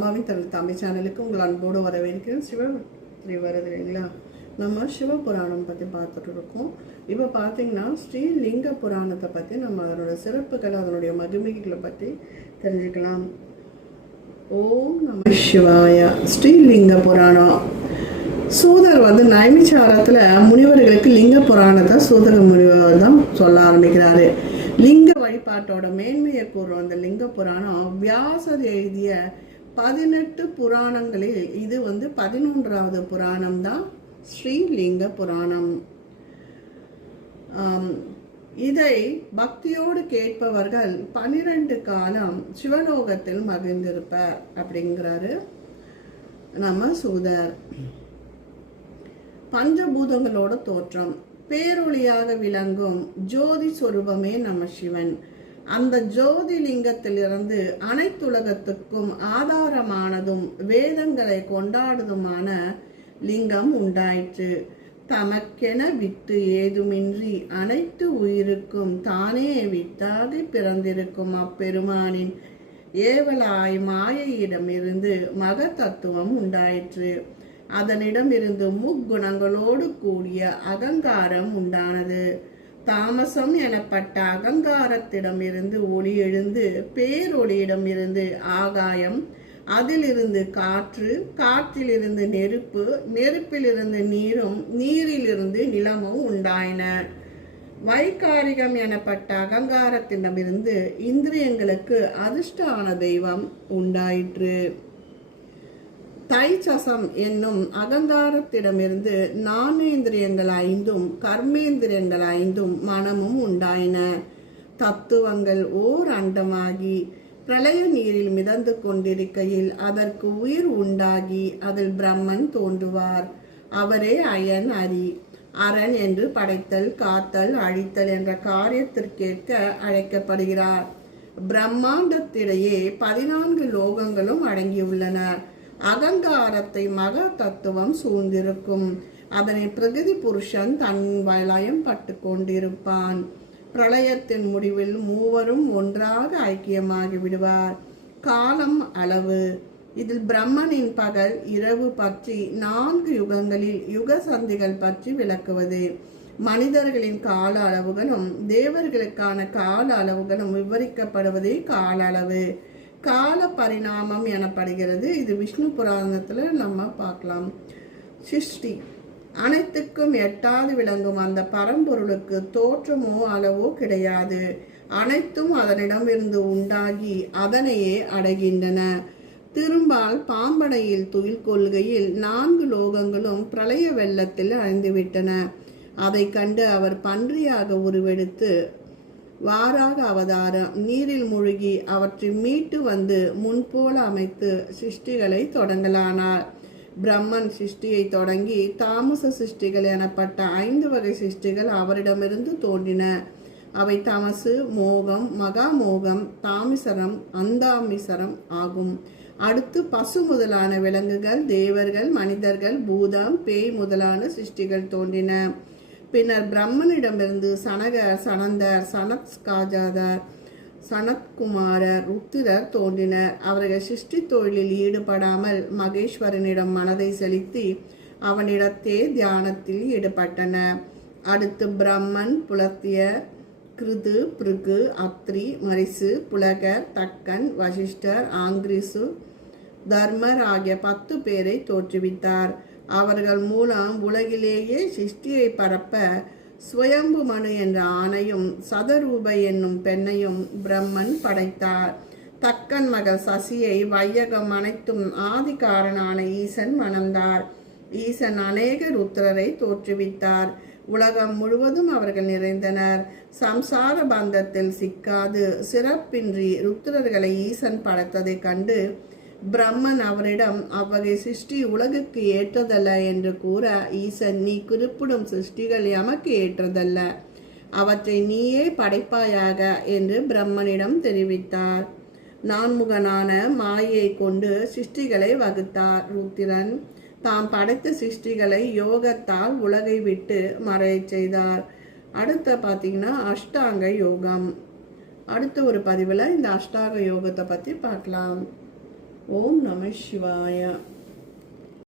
அம்மாவின் தமிழ் தமிழ் சேனலுக்கு உங்கள் அன்போடு வரவேற்கிறேன். சிவராத்திரி வருது இல்லைங்களா நம்ம சிவபுராணம் பற்றி பார்த்துட்டு இருக்கோம் இப்போ பார்த்தீங்கன்னா ஸ்ரீலிங்க புராணத்தை பற்றி நம்ம அதனோட சிறப்புகள் அதனுடைய மகிமைகளை பற்றி தெரிஞ்சுக்கலாம். ஓம் நம சிவாய. ஸ்ரீலிங்க புராணம். சூதர் வந்து நைமிச்சாரத்தில் முனிவர்களுக்கு லிங்க புராணத்தை சூதர முனிவர் தான் சொல்ல ஆரம்பிக்கிறாரு. லிங்க வழிபாட்டோட மேன்மையை கூறும் அந்த லிங்க புராணம் வியாசர் எழுதிய பதினெட்டு புராணங்களில் இது வந்து பதினொன்றாவது புராணம் தான் ஸ்ரீலிங்க புராணம். இதை பக்தியோடு கேட்பவர்கள் பனிரெண்டு காலம் சிவலோகத்தில் மகிழ்ந்திருப்பர் அப்படிங்கிறாரு நம்ம சூதர். பஞ்சபூதங்களோட தோற்றம் பேரொளியாக விளங்கும் ஜோதி சொரூபமே நம்ம சிவன். அந்த ஜோதி லிங்கத்திலிருந்து அனைத்துலகத்துக்கும் ஆதாரமானதும் வேதங்களை கொண்டாடுதுமான லிங்கம் உண்டாயிற்று. தமக்கென விட்டு ஏதுமின்றி அனைத்து உயிருக்கும் தானே வித்தாகி பிறந்திருக்கும் அப்பெருமானின் ஏவலாய் மாயையிடமிருந்து மக தத்துவம் உண்டாயிற்று. அதனிடமிருந்து முக்குணங்களோடு கூடிய அகங்காரம் உண்டானது. தாமசம் எனப்பட்ட அகங்காரத்திடமிருந்து ஒளி எழுந்து பேரொளியிடமிருந்து ஆகாயம் அதிலிருந்து காற்று காற்றிலிருந்து நெருப்பு நெருப்பிலிருந்து நீரும் நீரிலிருந்து நிலமும் உண்டாயின. வைகாரிகம் எனப்பட்ட அகங்காரத்திடமிருந்து இந்திரியங்களுக்கு அதிர்ஷ்டான தெய்வம் உண்டாயிற்று. தைச்சசம் என்னும் அகங்காரத்திடமிருந்து நானேந்திரியங்கள் ஐந்தும் கர்மேந்திரியங்கள் ஐந்தும் மனமும் உண்டாயின. தத்துவங்கள் ஓர் அண்டமாகி பிரளய நீரில் மிதந்து கொண்டிருக்கையில் அதற்கு உயிர் உண்டாகி அதில் பிரம்மன் தோன்றுவார். அவரே அயன் அரி அரண் என்று படைத்தல் காத்தல் அழித்தல் என்ற காரியத்திற்கேற்க அழைக்கப்படுகிறார். பிரம்மாண்டத்திடையே பதினான்கு லோகங்களும் அடங்கியுள்ளன. அகங்காரத்தை மக தத்துவம் சூழ்ந்திருக்கும். அதனை பிரகதி புருஷன் தன் வலயம் பட்டு கொண்டிருப்பான். பிரளயத்தின் முடிவில் மூவரும் ஒன்றாக ஐக்கியமாகி விடுவார். காலம் அளவு. இதில் பிரம்மனின் பகல் இரவு பற்றி நான்கு யுகங்களில் யுக சந்திகள் பற்றி விளக்குவது. மனிதர்களின் கால அளவுகளும் தேவர்களுக்கான கால அளவுகளும் விவரிக்கப்படுவதே கால அளவு. கால பரிணாமம் எனப்படுகிறது. இது விஷ்ணு புராணத்தில் நம்ம பார்க்கலாம். சிருஷ்டி. அனைத்துக்கும் எட்டாது விளங்கும் அந்த பரம்பொருளுக்கு தோற்றமோ அளவோ கிடையாது. அனைத்தும் அதனிடமிருந்து உண்டாகி அதனையே அடைகின்றன. திரும்பால் பாம்பனையில் துயில் கொள்கையில் நான்கு லோகங்களும் பிரளய வெள்ளத்தில் அழிந்துவிட்டன. அதை கண்டு அவர் பன்றியாக உருவெடுத்து வாராக அவதாரம். நீரில் மூழ்கி அவற்றை மீட்டு வந்து முன்போல அமைத்து சிருஷ்டிகளை தொடங்கலானார். பிரம்மன் சிருஷ்டியை தொடங்கி தாமச சிருஷ்டிகள் எனப்பட்ட ஐந்து வகை சிருஷ்டிகள் அவரிடமிருந்து தோன்றின. அவை தமசு மோகம் மகாமோகம் தாமிசரம் அந்தாமிசரம் ஆகும். அடுத்து பசு முதலான விலங்குகள் தேவர்கள் மனிதர்கள் பூதம் பேய் முதலான சிருஷ்டிகள் தோன்றின. பின்னர் பிரம்மனிடமிருந்து சனகர் சனந்தர் சனத்காஜாதர் சனத்குமாரர் ருத்திரர் தோன்றினர். அவர்கள் சிருஷ்டி தொழிலில் ஈடுபடாமல் மகேஸ்வரனிடம் மனதை செலுத்தி அவனிடத்தே தியானத்தில் ஈடுபட்டனர். அடுத்து பிரம்மன் புலத்திய கிருது பிருகு அத்ரி மரிசு புலகர் தக்கன் வசிஷ்டர் ஆங்கிரிசு தர்மர் ஆகிய பத்து பேரை தோற்றுவித்தார். அவர்கள் மூலம் உலகிலேயே சிருஷ்டியை பரப்ப சுயம்பு மனு என்ற ஆணையும் சதரூப என்னும் பெண்ணையும் பிரம்மன் படைத்தார். தக்கன் மகள் சசியை வையகம் அனைத்தும் ஆதி காரணான ஈசன் மணந்தார். ஈசன் அநேக ருத்ரரை தோற்றுவித்தார். உலகம் முழுவதும் அவர்கள் நிறைந்தனர். சம்சார பந்தத்தில் சிக்காது சிறப்பின்றி ருத்ரர்களை ஈசன் படைத்ததைக் கண்டு பிரம்மன் அவரிடம் அவ்வகை சிருஷ்டி உலகுக்கு ஏற்றதல்ல என்று கூற ஈசன் நீ குறிப்பிடும் சிருஷ்டிகள் எமக்கு ஏற்றதல்ல. அவற்றை நீயே படைப்பாயாக என்று பிரம்மனிடம் தெரிவித்தார். நான்முகனான மாயை கொண்டு சிருஷ்டிகளை வகுத்தார் ருத்திரன் தாம் படைத்த சிருஷ்டிகளை யோகத்தால் உலகை விட்டு மறையச் செய்தார். அடுத்த பார்த்தீங்கன்னா அஷ்டாங்க யோகம். அடுத்த ஒரு பதிவில் இந்த அஷ்டாங்க யோகத்தை பற்றி பார்க்கலாம். ஓம் நம சிவாய